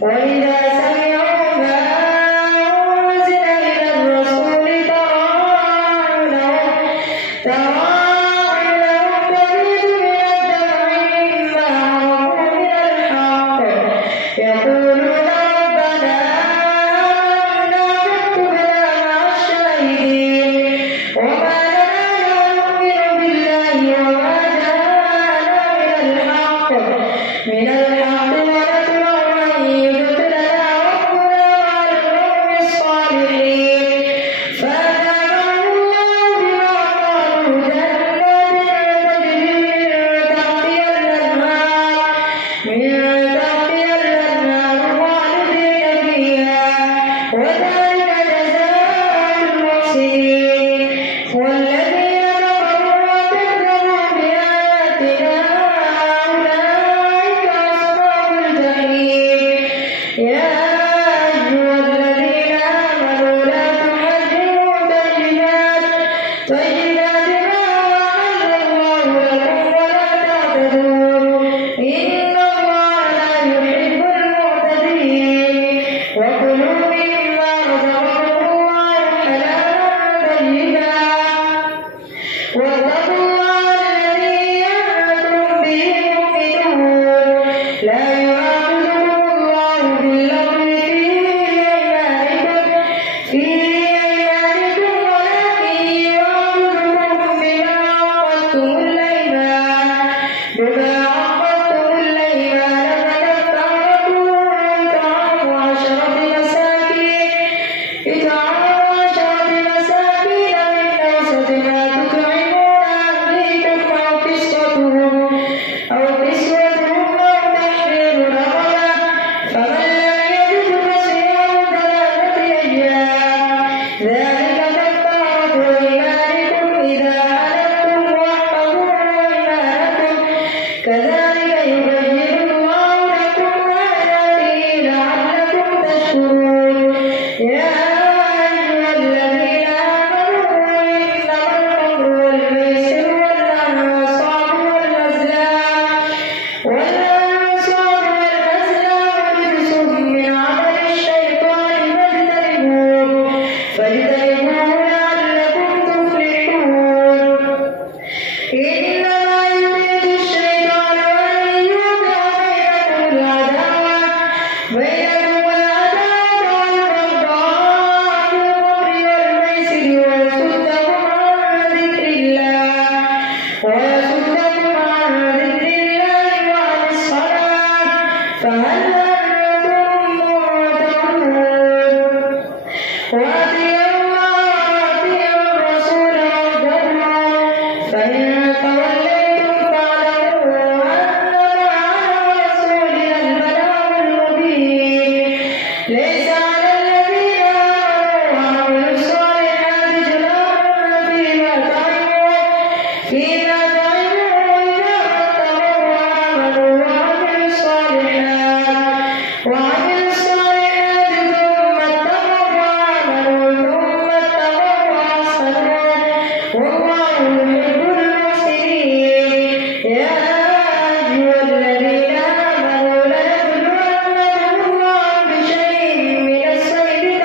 وإذا سمعوا ما أنزل إلى الرسول ترى أعينهم تفيض من الدمع مما عرفوا من الحق يقولون ربنا آمنا فاكتبنا مع الشاهدين وما لنا لا نؤمن بالله وما جاءنا من الحق ونتبع من يدخلنا ربنا مع القوم الصالحين فأتابعهم الله بما قالوا جنات تجري من تحتها الأنهار خالدين فيها وذلك جزاء المحسنين والذين كفروا وكذبوا بآياتنا أولئك أصحاب الجحيم يا أيها الذين آمنوا لا تحرموا طيبات ما أحل الله لكم ولا تعتدوا إن الله لا يحب المعتدين وكلوا مما رزقكم الله حلالا طيبا واتقوا الله الذي أنتم به مؤمنون لا يؤاخذكم الله باللغو في أيمانكم ولكن يؤاخذكم بما عقدتم الأيمان فكفارته إطعام 10 مساكين من أوسط ما تطعمون أهليكم أو كسوتهم أو تحرير رقبة فمن لم يجد فصيام 3 أيام ذلك كفارة أيمانكم إذا حلفتم واحفظوا أيمانكم كذلك يبين الله لكم آياته لعلكم تشكرون يا أيها الذين آمنوا إنما الخمر والميسر والأنصاب والأزلام رجس من عمل الشيطان فاجتنبوه لعلكم تفلحون إنما يريد الشيطان أن يوقع بينكم العداوة والبغضاء في الخمر والميسر ويصدكم عن ذكر الله وعن الصلاة فهل أنتم منتهون وأطيعوا الله وأطيعوا الرسول واحذروا فإن توليتم فاعلموا أنما على رسولنا البلاغ المبين ليس على الذين آمنوا وعملوا الصالحات جناح فيما طعموا إذا اتقوا وآمنوا وعملوا الصالحات ثم اتقوا وأحسنوا والله يحب المحسنين يا أيها الذين آمنوا لنبلونكم الله بشيء من الصيد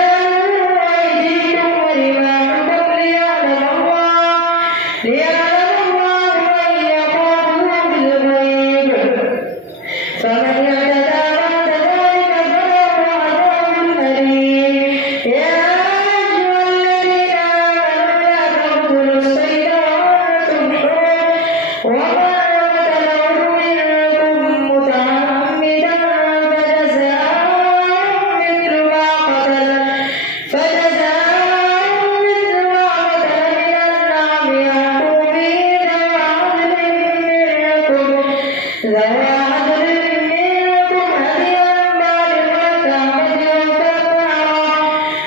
تناله أيديكم ورماحكم ليعلم الله من يخافه بالغيب فمن اعتدى بعد ذلك فله عذاب أليم يا أيها الذين آمنوا لا تقتلوا الصيد وأنتم حرم ومن قتله منكم متعمدا فجزاء مثل ما قتل من النعم يحكم به ذوى عدل منكم هديا بالغ الكعبة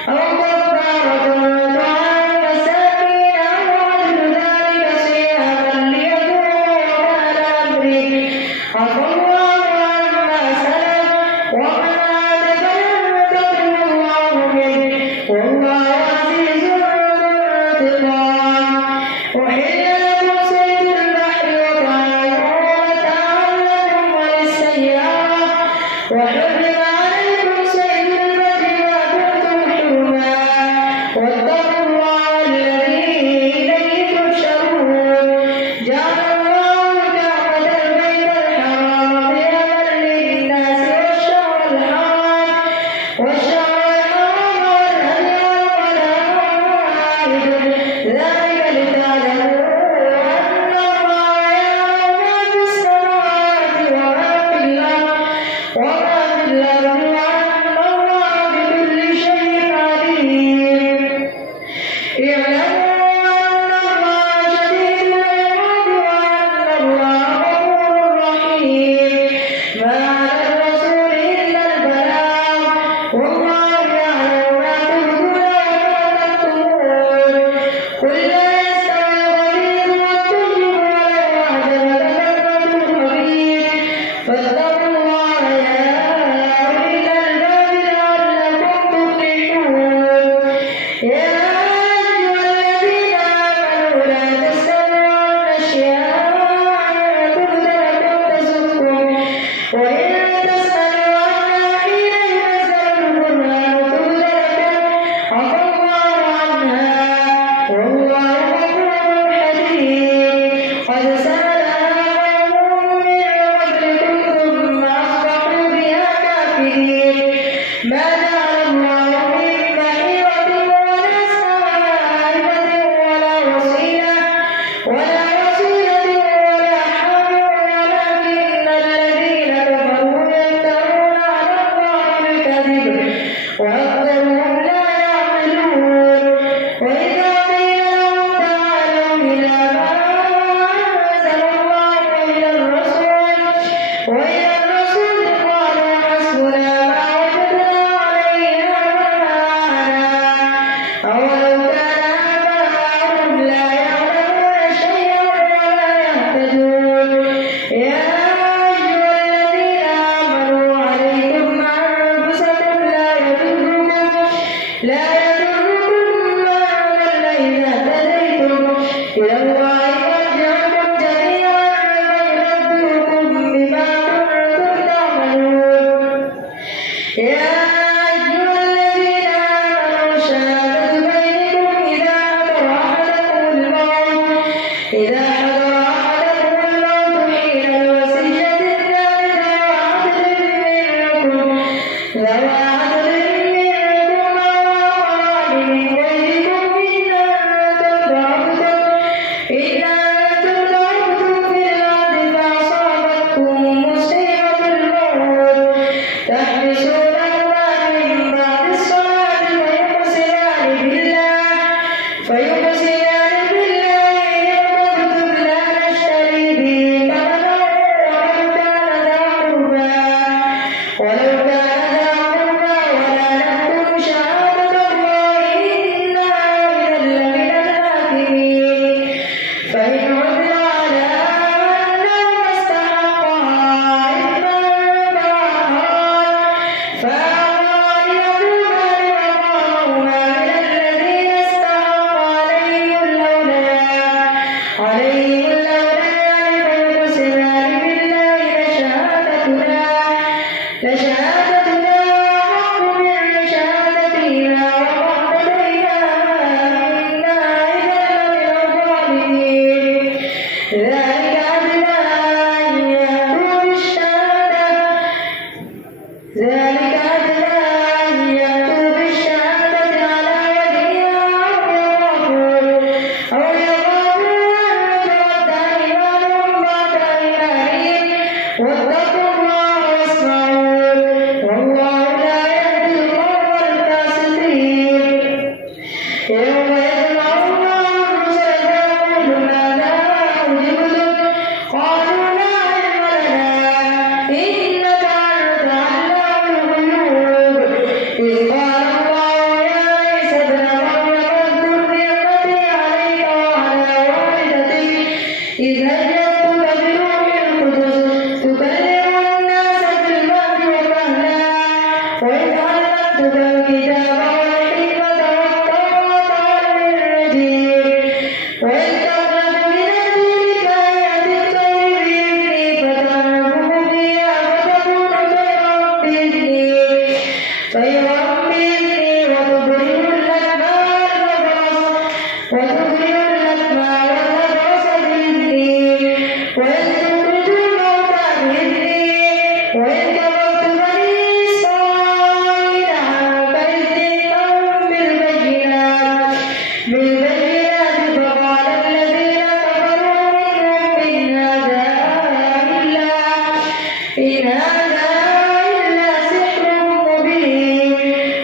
أو كفارة طعام مساكين أو عدل ذلك صياما ليذوقوا وبال أمره عفى الله عما سلف ومن عاد فينتقم الله منه والله عزيز ذو انتقام. أحل لكم صيد البحر وطعامه متاعا وحرم عليكم صيد البر ما دمتم حرما واتقوا الله الذي إليه تحشرون جعل الله الكعبة البيت الحرام قياما للناس والشهر الحرام والهدي والقلائد ذلك لتعلموا أن الله يعلم ما في السماوات وما في الأرض وأن الله بكل شيء عليم اعلموا أن الله شديد العقاب وأن الله غفور رحيم ما على الرسول إلا البلاغ والله يعلم ما تبدون وما تكتمون قل لا يستوي الغني والطيب ولو أعجبك كثرة الخبيث فاتقوا الله يا أولي الألباب لعلكم تفلحون يا أيها الذين آمنوا لا تسألوا عن أشياء تبد لكم تسؤكم وإن تسألوا عنها حين ينزل القرآن تبد لكم عفى الله عنها والله غفور حليم قد سألها قوم من قبلكم ثم أصبحوا بها كافرين ما جعل الله من بحيرة ولا سائبة ولا وصيلة ولا حام ولكن الذين كفروا يفترون على الله الكذب وأكثرهم لا يعقلون وإذا قيل لهم تعالوا إلى ما أنزل الله وإلى الرسول قالوا حسبنا ما وجدنا عليه آباءنا أولو كان آباؤهم لا يعلمون شيئا ولا يهتدون يا أيها الذين آمنوا عليكم أنفسكم لا يضركم من ضل إذا اهتديتم إلى الله مرجعكم جميعا فينبئكم بما كنتم تعملون يا أيها الذين آمنوا شهادة بينكم إذا حضر أحدكم الموت حين الوصية ذوى عدل منكم أو آخران من غيركم إن أنتم ضربتم في الأرض فأصابتكم مصيبة الموت تحبسونهما من بعد الصلاة فيقسمان بالله إن ارتبتم لا نشتري به ثمنا ولو كان ذا قربى ولا نكتم شهادة الله إنا إذا لمن الآثمين فإن عثر على أنهما استحقا إثما فآخران يقومان مقامهما من الذين استحق عليهم الأوليان فيقسمان بالله لشهادتنا أحق من شهادتهما وقد اعتدينا إنا إذا لمن الظالمين ذلك أدنى أن يأتوا بالشهادة على وجهها أو يخافوا أن ترد أيمان بعد أيمانهم واتقوا الله واسمعوا والله لا يهدي القوم الفاسقين يوم يجمع الله الرسل فيقول ماذا أجبتم قالوا لا علم لنا إنك أنت علام الغيوب إذ قال الله يا عيسى ابن مريم اذكر نعمتي عليك وعلى والدتك إذ أيدتك بروح القدس تكلم الناس في المهد وكهلا إن هذا إلا سحر مبين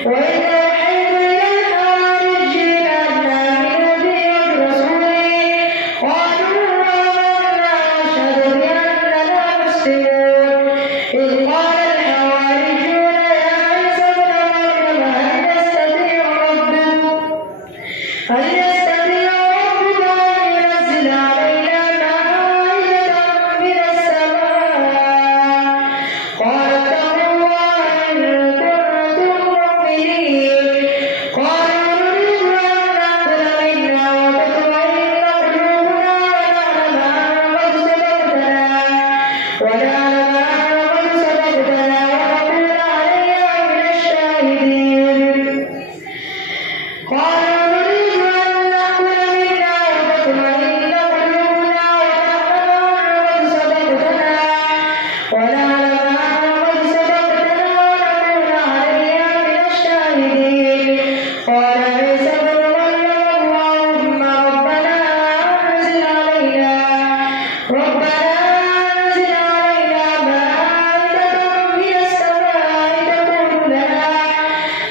وإذ أوحيت إلى الحواريين أن آمنوا بي وبرسولي قالوا آمنا واشهد بأننا مسلمون إذ قال الحواريون يا عيسى ابن مريم هل يستطيع ربك أن ينزل علينا مائدة من السماء قال اتقوا الله إن كنتم مؤمنين قالوا نريد أن نأكل منها وتطمئن قلوبنا ونعلم أن قد صدقتنا ونكون عليها من الشاهدين قالوا نريد أن نأكل منها وتطمئن قلوبنا ونعلم أن قد صدقتنا ونكون عليها من الشاهدين قال عيسى ابن مريم اللهم ربنا أنزل علينا مائدة من السماء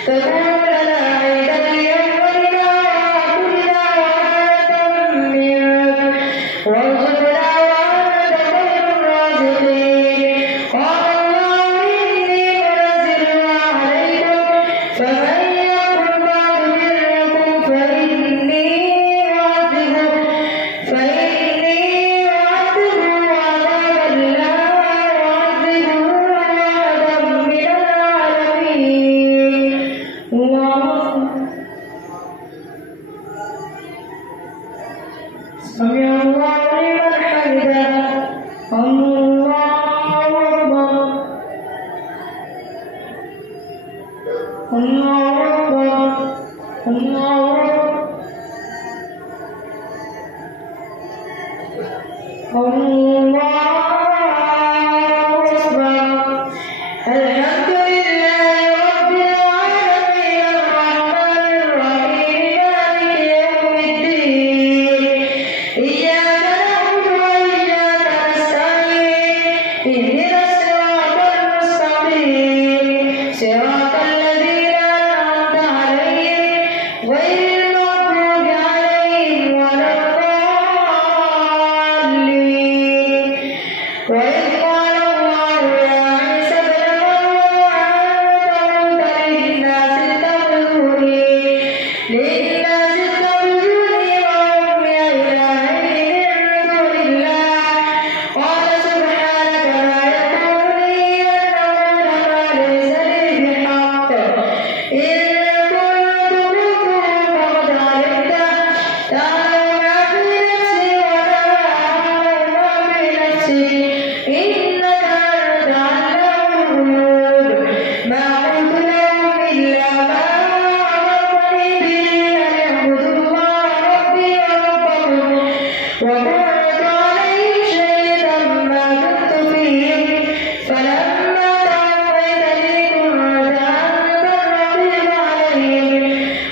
تكون لنا عيدا لأولنا وآخرنا وآية منك وارزقنا وأنت خير الرازقين قال الله إني منزلها عليكم فمن يكن بعد منكم فإني أعذبه عذابا لا أعذبه أحدا من العالمين سمع الله لمن حمده الله أكبر الله أكبر الله أكبر الحمد لله رب العالمين الرحمن الرحيم مالك يوم الدين إياك نعبد وإياك نستعين اهدنا الصراط المستقيم صراط الذين أنعمت عليهم غير المغضوب عليهم ولا الضالين وإذ قال الله يا عيسى ابن مريم أنت قلت للناس اتخذوني وأمي إلهين من دون الله قال سبحانك ما يكون لي أن أقول ما ليس لي بحق إن كنت قلته فقد علمته تعلم ما في نفسي ولا أعلم ما في نفسك إنك أنت علام الغيوب ما قلت لهم إلا ما أمرتني به أن اعبدوا الله ربي وربكم وكنت عليهم شهيدا ما دمت فيهم فلما توفيتني كنت أنت الرقيب عليهم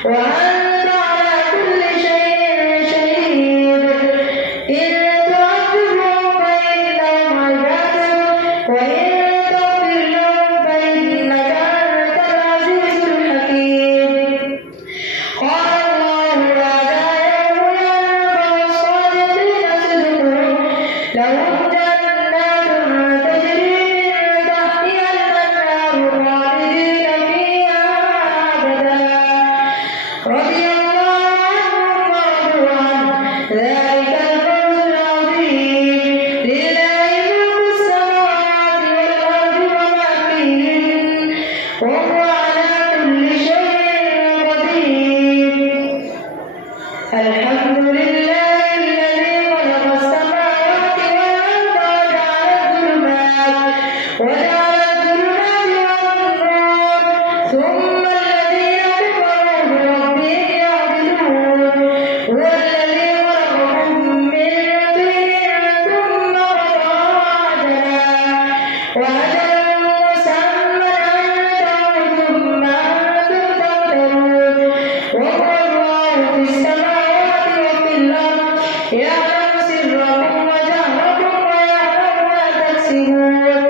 وأنت على كل شيء شهيد إن تعذبهم فإنهم عبادك وإن تغفر لهم فإنك أنت العزيز الحكيم قال الله هذا يوم ينفع الصادقين صدقهم لهم جنات تجري من تحتها الأنهار خالدين فيها أبدا رضي الله عنهم ورضوا عنه ذلك الفوز العظيم لله ملك السماوات والأرض وما فيهن وهو على كل شيء قدير الحمد لله الذي خلق السماوات والأرض وجعل الظلمات والنور ثم الذين كفروا بربهم يعدلون هو الذي خلقكم من طين ثم قضى أجلا وأجل مسمى عنده ثم أنتم تمترون وهو الله في السماوات وفي الأرض يعلم سركم وجهركم ويعلم ما تكسبون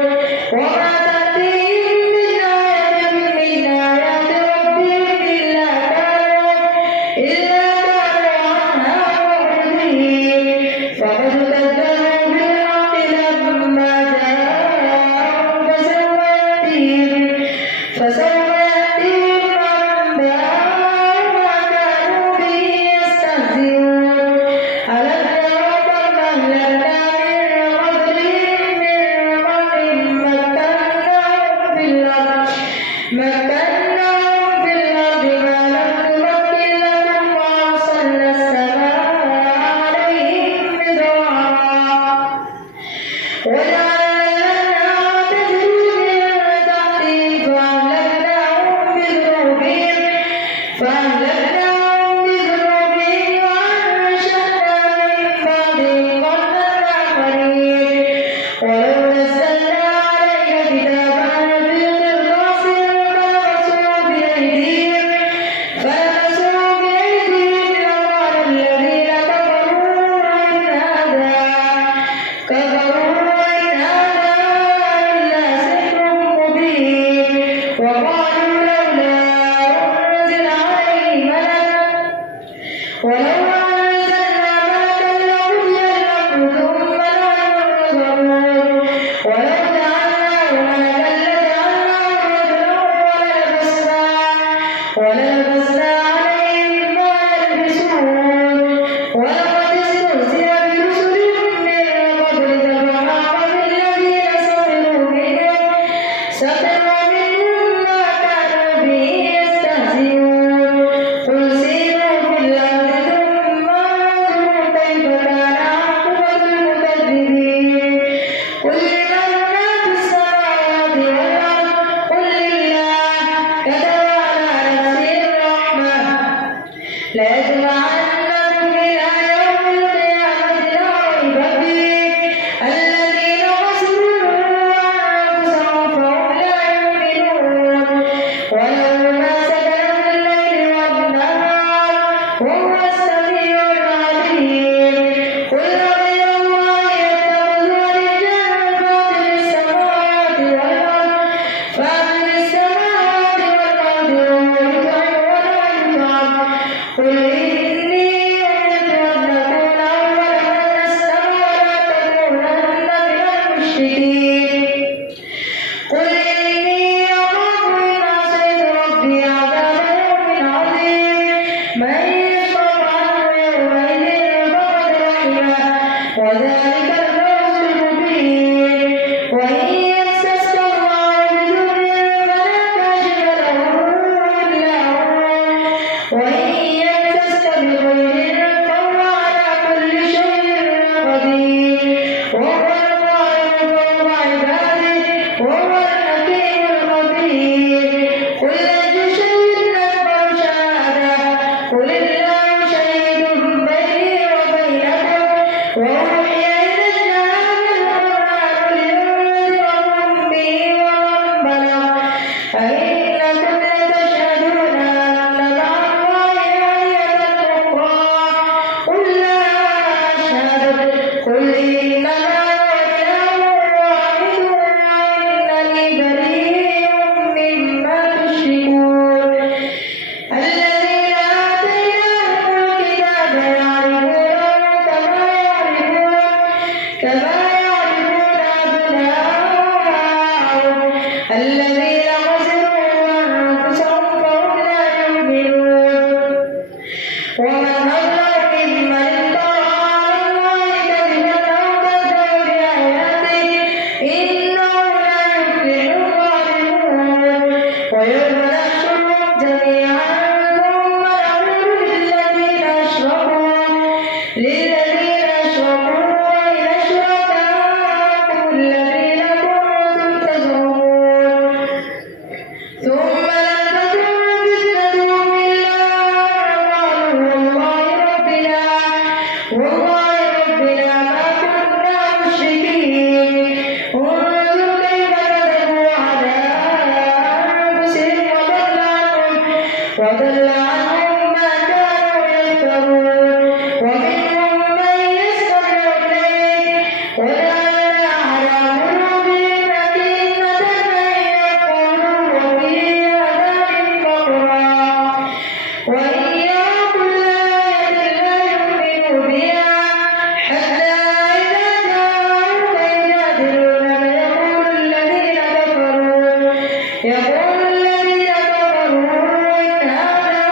يقول الذين كفروا إن هذا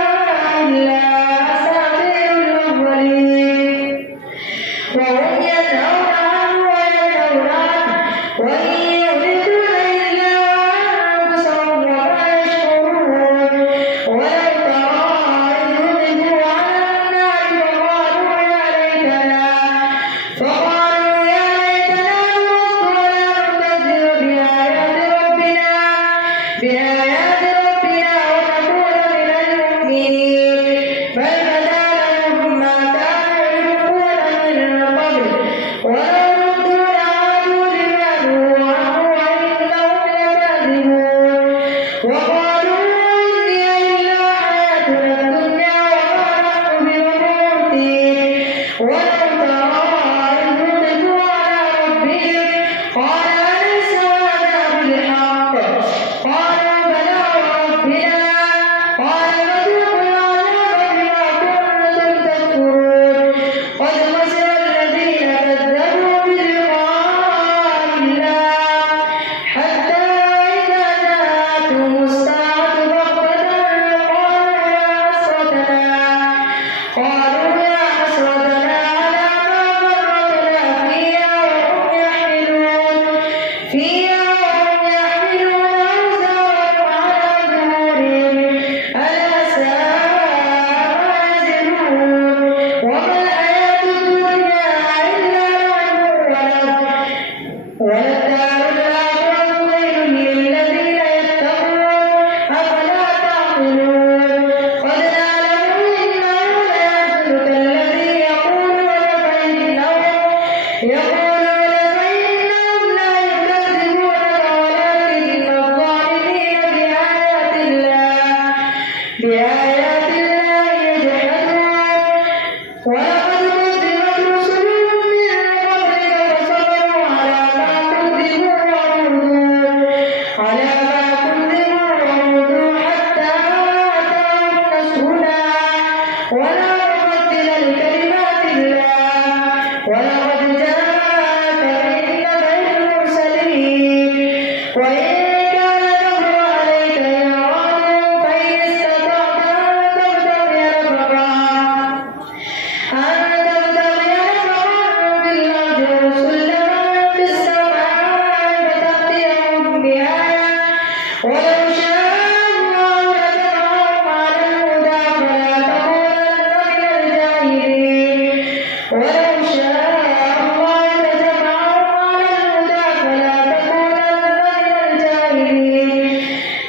إلا أساطير الأولين وهم ينهون عنه وينهون عنه وإن يهلكون إلا أنفسهم وما يشعرون ولو ترى إذ وقفوا على النار فقالوا يا ليتنا نرد ولا نكذب بآيات ربنا ونكون من المؤمنين بل بدا لهم ما كانوا يخفون من قبل ولو ردوا لعادوا لما نهوا عنه وإنهم لكاذبون وقالوا إن هي إلا حياتنا الدنيا وما نحن بمبعوثين ولو ترى إذ وقفوا على ربهم قال أليس هذا بالحق قالوا بلى وربنا قال فذوقوا العذاب بما كنتم تكفرون قد خسر الذين كذبوا بلقاء الله حتى إذا جاءتهم الساعة بغتة قالوا يا حسرتنا على ما فرطنا فيها وهم يحملون أوزارهم على ظهورهم ألا ساء ما يزرون وما الحياة الدنيا إلا لعب وللدار الآخرة خير للذين يتقون أفلا تعقلون قد نعلم إنه ليحزنك الذي يقولون فإنهم لا يكذبونك ولكن الظالمين بآيات الله يجحدون ولقد كذبت رسل من قبلك فصبروا على ما كذبوا وعودوا حتى أتاهم نصرنا ولا مبدل لكلمات الله ولقد جاءك من نبأ المرسلين وإن كان كبر عليك إعراضهم فإن استطعت أن تبتغي نفقا في الأرض وسلما في السماء فتأتيهم بآية ولو شاء الله لجمعهم على الهدى فلا تكونن من الجاهلين ولو شاء الله لجمعهم على الهدى فلا تكونن من الجاهلين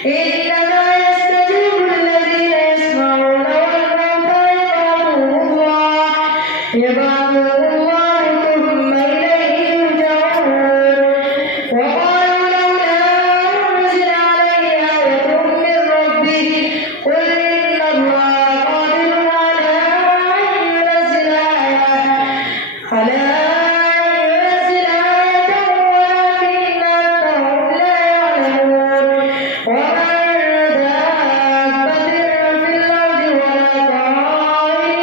إنما يستجيب الذين يسمعون والموتى يبعثهم الله ثم إليه يرجعون وقالوا لولا أنزل عليه آية من ربه قل إن الله قادر على أن ينزل آية ولكن أكثرهم لا يعلمون وما من دابة في الأرض ولا طائر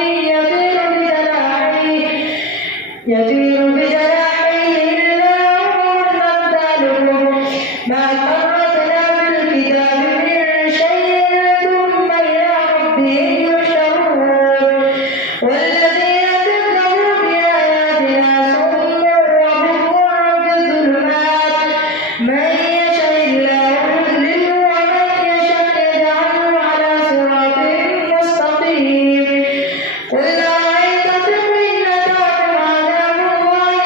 يطير بجناحيه إلا أمم أمثالكم ما فرطنا في الكتاب من شيء ثم إلى ربهم يحشرون والذين كذبوا بآياتنا صم وبكم في الظلمات من يشاء الله يضلله ومن يشاء يجعله على صراط مستقيم قل أرأيتكم إن أتاكم عذاب الله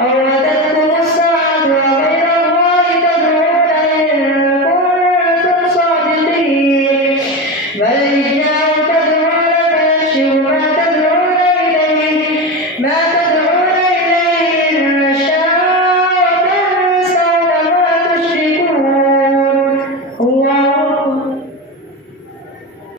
أو أتتكم الساعة وغير الله تدعون إن كنتم صادقين بل إياه تدعون فيكشف ما